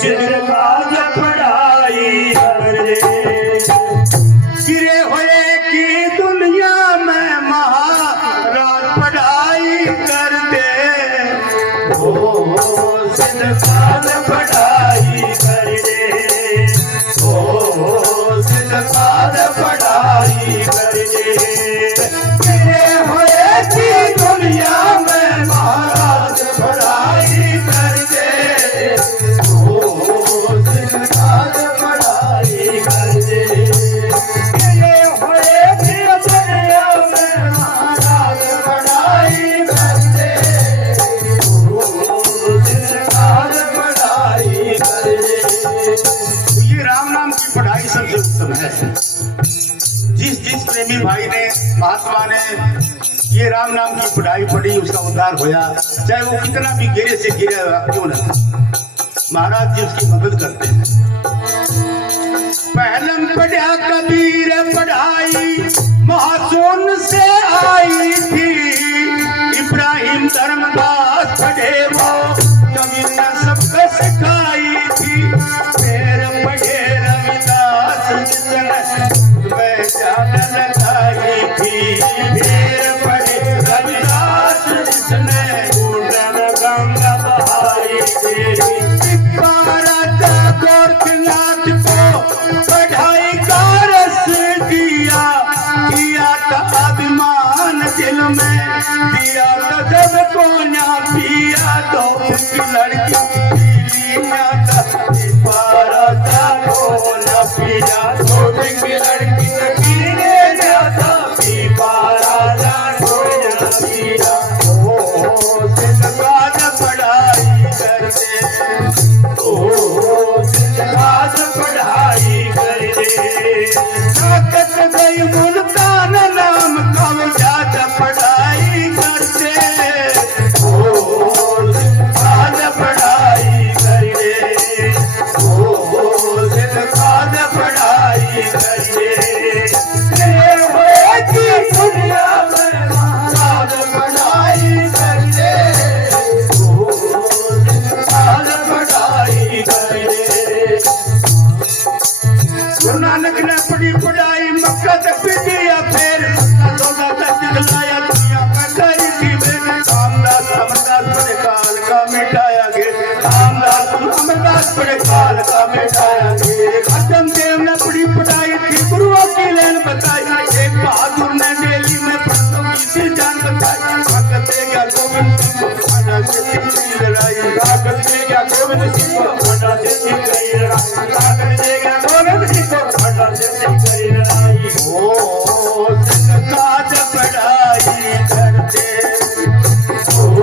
सिर काज पढ़ाई करे गिरे हुए की दुनिया में महाराज पढ़ाई कर दे ओ सिर काज पढ़ाई कर दे ओ सिर काज पढ़ाई कर दे गिरे हुए की दुनिया में महाराज पढ़ाई कर दे ओ सिर काज पढ़ाई कर दे गिरे हुए की दुनिया में महाराज पढ़ाई कर दे ओ सिर काज पढ़ाई कर दे। ये राम नाम की पढ़ाई सबसे उत्तम है। जिस प्रेमी भाई ने महात्मा ने ये राम नाम की पढ़ाई पढ़ी उसका उद्धार होया, चाहे वो कितना भी गिरे से गिरे क्यों न, महाराज जी उसकी मदद करते हैं। पहलम पढ़ा कबीर पढ़ाई महासोन से आई थी, इब्राहिम धर्मदास पढ़े वो कबीर ने सबको सिखाई थी। फिर पढ़े रविदास जान लगाई थी, फिर पढ़े रविदास जिसने पूर्ण गंगा बहाई थी। राजा गोरखनाथ को पढ़ाई का रस दिया, किया था अभिमान दिल में, दिया था सबको ना पिया दो की लड़की राजा को ना पिया दो की लड़की पढ़ाई कर दे ताकत गई मुल्तान नाम कब ज्यादा पढ़ाई करते ओ आज पढ़ाई कर दे ओ आज पढ़ाई कर दे दुनिया में महाराज पढ़ाई कर दे आज पढ़ाई कर दे। गुरु नानक ने पढ़ी पढ़ाई मक्का तक भी दिया, फिर सोना तक दिखलाया दुनिया में गई थी मेरे रामदास अमरदास पढ़े काल का मिटाया गे, रामदास अमरदास पढ़े काल का मिटाया गे। खत्म देव ने पढ़ी पढ़ाई थी गुरुओं की लेन बताई, एक बहादुर ने डेली में पढ़तों की थी जान बताई। ताकत दे गया गोविंद सिंह को खाना से की लड़ाई, ताकत दे गया गोविंद सिंह को खाना से की लड़ाई, ताकत दे गया गोविंद सिंह को खाना से की लड़ाई। ओ काज पढ़ाई करते ओ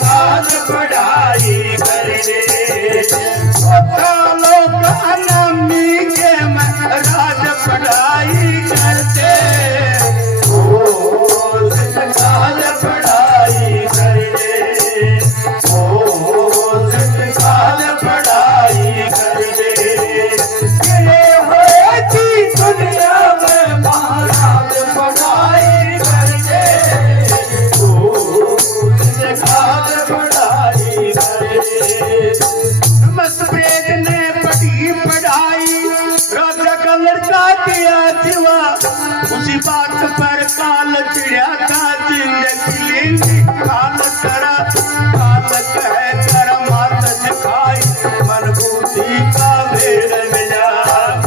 काज पढ़ाई करते लोग अनामी के महाराज पढ़ाई करते ओ काज पढ़ाई करते ओ काज पढ़ाई करते गिरे हुए की दुनिया में महाराज पढ़ाई करते ओ काज पढ़ाई करते। मस्तबेद ने पढ़ी पढ़ाई राजा का लड़का दिया जीवा, उसी बात पर काल चिड़िया था जिंदगी काल करा काल कह कर मात सिखाई मन बुद्धि का भेद मिला,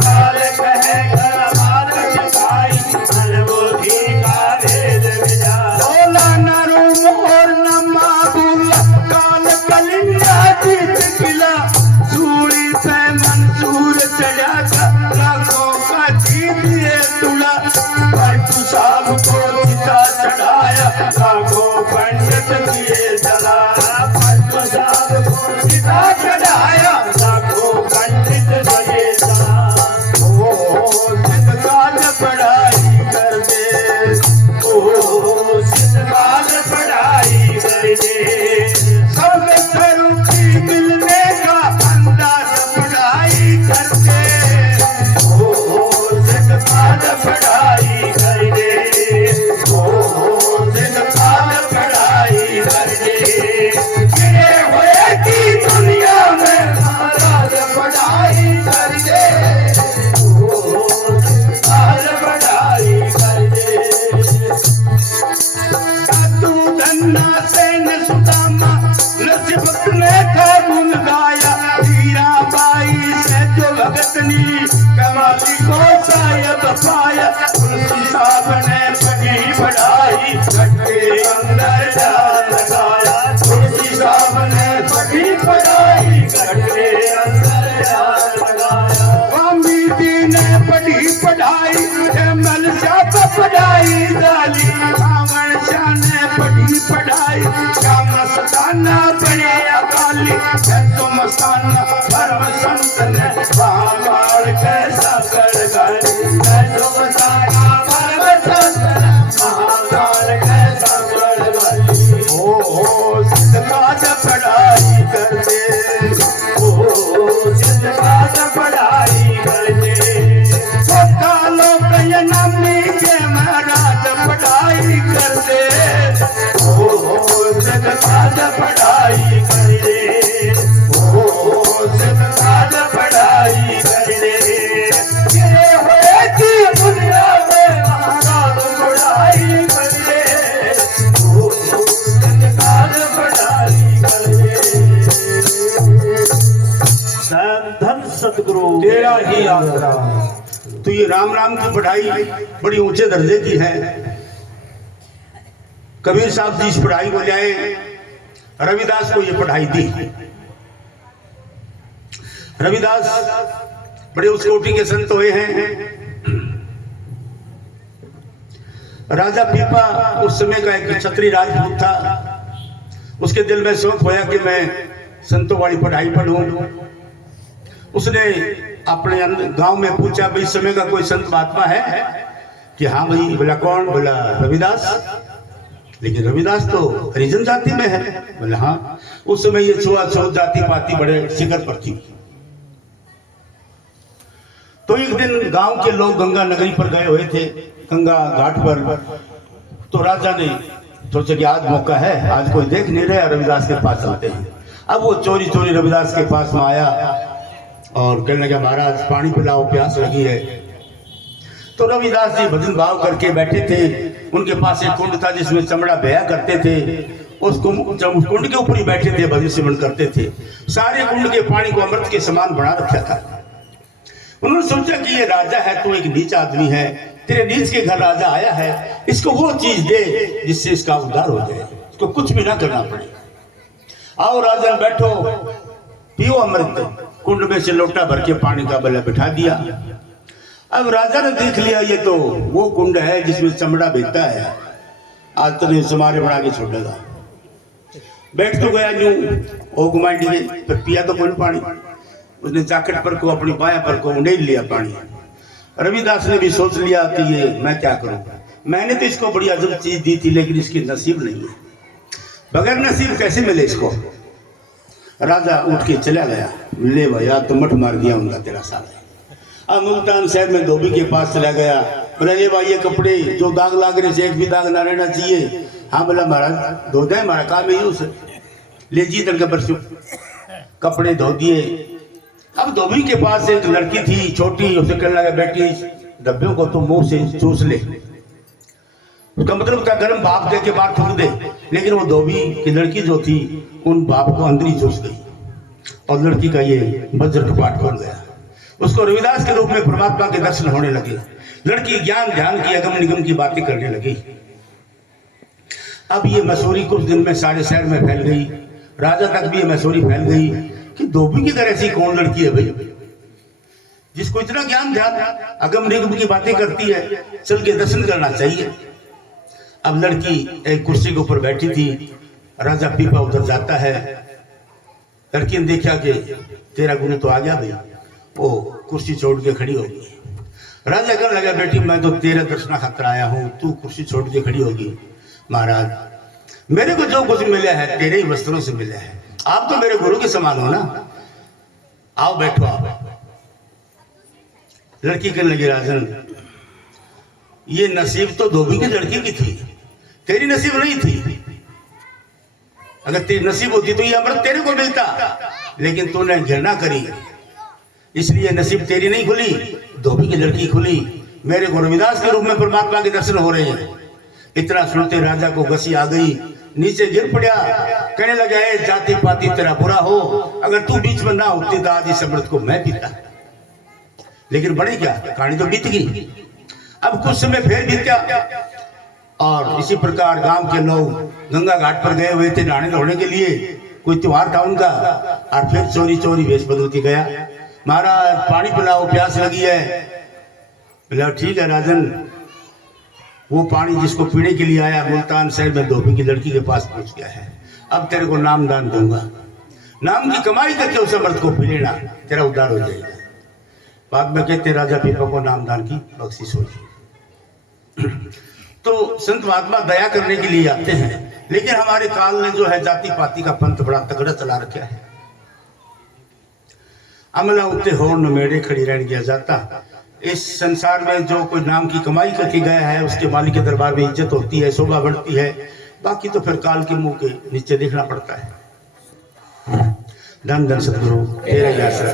काल कह कर मात सिखाई मन बुद्धि का भेद मिला। बोला न रूम और न माबूल काल कलिंगा जीत किला, सूरी पे मंसूर चढ़ा था लाखों का जीत ये तुला, पर तू साहब को चिता चढ़ाया लाखों पंडित दिए जला, पर तू साहब को चिता चढ़ाया लाखों पंडित दिए जला। ओ सिद्धकाल पढ़ाई कर दे ओ सिद्धकाल पढ़ाई कर दे, सब स्वरूपी मिलने का अंदाज पढ़ाई करते ओ सिद्धकाल पढ़ाई कर दे ओ सिद्धकाल पढ़ाई कर दे गिरे हुए की दुनिया में अन्ना सेन सुदामा नसीबत ने था गुण गाया हीरा बाई से जो भगतनी कमाली को शायद पाया तुलसी साहब ने पढ़ी पढ़ाई घटे अंदर जान लगाया तुलसी साहब ने पढ़ी पढ़ाई घटे अंदर जान लगाया स्वामी जी ने पढ़ी पढ़ाई मल साहब पढ़ाई डाली रावण शाह ने पढ़ी पढ़ाई श्याम सताना बने अकाली तो मस्ताना धर्म संत ने बाल कैसा कर गए तो मस्ताना धर्म संत ने महाकाल कैसा कर गए ओ सिद्ध काज पढ़ाई कर दे ओ सिद्ध काज पढ़ाई कर दे कालो कय नामी के महाराज पढ़ाई कर दे ओ सिद्ध काज पढ़ाई कर दे ओ सिद्ध काज पढ़ाई कर दे ये होए की दुनिया में महाराज पढ़ाई कर दे ओ सिद्ध काज पढ़ाई कर दे धन सतगुरु तेरा ही आसरा। तो ये राम राम की पढ़ाई बड़ी ऊंचे दर्जे की है। कबीर साहब जी इस पढ़ाई को लाए, रविदास को ये पढ़ाई दी। रविदास बड़े उस कोटि के संत हुए हैं। राजा पीपा उस समय का एक क्षत्रिय राजपूत था। उसके दिल में शौक होया कि मैं संतों वाली पढ़ाई पढ़ूं। उसने अपने गांव में पूछा भाई इस समय का कोई संत महात्मा है कि हाँ भाई। बोला कौन? बोला रविदास। लेकिन रविदास तो हरिजन जाति में है। बोला हाँ। उस समय ये छुआछूत जाति पाति बड़े शिखर पर थी। तो एक दिन गांव के लोग गंगा नगरी पर गए हुए थे, गंगा घाट पर। तो राजा ने सोचा कि आज मौका है, आज कोई देख नहीं रहे, रविदास के पास चलते हैं। अब वो चोरी चोरी रविदास के पास में आया और कहने लगा महाराज पानी पिलाओ, प्यास लगी है। तो रविदास जी भजन भाव करके बैठे थे। उनके पास एक कुंड था जिसमें चमड़ा बया करते थे। उस कुंड के ऊपर ही बैठे थे, भजन सिमरन करते थे। सारे कुंड के पानी को अमृत के समान बना रखा था। उन्होंने सोचा कि ये राजा है तो एक नीच आदमी है, तेरे नीच के घर राजा आया है, इसको वो चीज दे जिससे इसका उद्धार हो जाए, इसको कुछ भी ना करना पड़े। आओ राजन बैठो, पियो अमृत। कुंड में से लोटा भर के पानी का बल्ला बिठा दिया। अब राजा ने देख लिया ये तो वो कुंड है जिसमें चमड़ा बेचता है, आज तो नहीं समारे बना के छोड़ेगा। बैठ तो गया यूं ओ गुमांडी में, पर पिया तो कोई पानी। उसने जैकेट पर को अपनी बाया पर को उंडेल लिया पानी। रविदास ने भी सोच लिया कि ये मैं क्या करूं, मैंने तो इसको बड़ी अजब चीज दी थी लेकिन इसकी नसीब नहीं है, बगैर नसीब कैसे मिले इसको। राजा उठ के चला गया। ले भैया तो मठ मार दिया उनका तेरा साल है। अब मुल्तान शहर में धोबी के पास चला गया। बोला ये भाई ये कपड़े जो दाग लाग रहे से एक भी दाग ना रहना चाहिए। हाँ बोला महाराज धो दे, हमारा काम है उसे ले जी तनके परसों कपड़े धो दिए। अब धोबी के पास एक लड़की थी छोटी, उसे कहने लगा बेटी डब्बों को तो मुंह से चूस ले। उसका मतलब उसका गर्म भाप दे के बाहर थूक दे। लेकिन वो धोबी की लड़की जो थी उन भाप को अंदर ही चूस गई और लड़की का ये वज्र कपाट खोल गया। उसको रविदास के रूप में परमात्मा के दर्शन होने लगे। लड़की ज्ञान ध्यान की अगम निगम की बातें करने लगी। अब ये मसूरी कुछ दिन में सारे शहर में फैल गई। राजा तक भी ये मसूरी फैल गई कि धोबी की तरह ऐसी कौन लड़की है भाई जिसको इतना ज्ञान ध्यान अगम निगम की बातें करती है, चल के दर्शन करना चाहिए। अब लड़की एक कुर्सी के ऊपर बैठी थी। राजा पीपा उधर जाता है। लड़की ने देखा कि तेरा गुरु तो आ गया भाई, वो कुर्सी छोड़ के खड़ी हो गई। राजा कहने लगा बेटी मैं तो तेरे दर्शन खातर आया हूँ, तू कुर्सी छोड़ के खड़ी होगी। महाराज मेरे को जो कुछ मिला है तेरे ही वस्त्रों से मिला है, आप तो मेरे गुरु के समान हो ना, आओ बैठो आप। लड़की कहने लगी राजन ये नसीब तो धोबी की लड़की की थी, तेरी नसीब नहीं थी। अगर तेरी नसीब होती तो ये अमृत तेरे को मिलता, लेकिन तूने घृणा करी इसलिए नसीब तेरी नहीं खुली, धोबी की लड़की खुली। मेरे को रविदास के रूप में परमात्मा के दर्शन हो रहे हैं। इतना सुनते राजा को गसी आ गई। नीचे गिर पड़ा, कहने लगा ए जाति पाति तेरा बुरा हो, अगर तू बीच में ना होती तो आज इस अमृत को मैं पीता। लेकिन बड़ी क्या कहानी तो बीत गई। अब कुछ समय फिर बीत गया और इसी प्रकार गांव के लोग गंगा घाट पर गए हुए थे नहाने धोने के लिए, कोई त्योहार था उनका, और फिर चोरी चोरी वेश बदल के गया। महाराज पानी पिलाओ, प्यास लगी है। बोला ठीक है राजन। वो पानी जिसको पीने के लिए आया मुल्तान शहर में धोबी की लड़की के पास पहुंच गया है। अब तेरे को नाम दान दूंगा, नाम की कमाई करके उस अमृत को पी लेना, तेरा उद्धार हो जाएगा। बाद में कहते राजा पीपा को नाम दान की बख्शिश होगी। तो संत महात्मा दया करने के लिए आते हैं, लेकिन हमारे काल ने जो है जाति पाति का पंथ बड़ा तगड़ा चला रखा है। अमला उत्ते होर नमेड़े खड़ी रहने दिया जाता। इस संसार में जो कोई नाम की कमाई करके गया है उसके मालिक के दरबार में इज्जत होती है, शोभा बढ़ती है, बाकी तो फिर काल के मुंह के नीचे देखना पड़ता है। धन धन सतगुरु तेरे जैसा।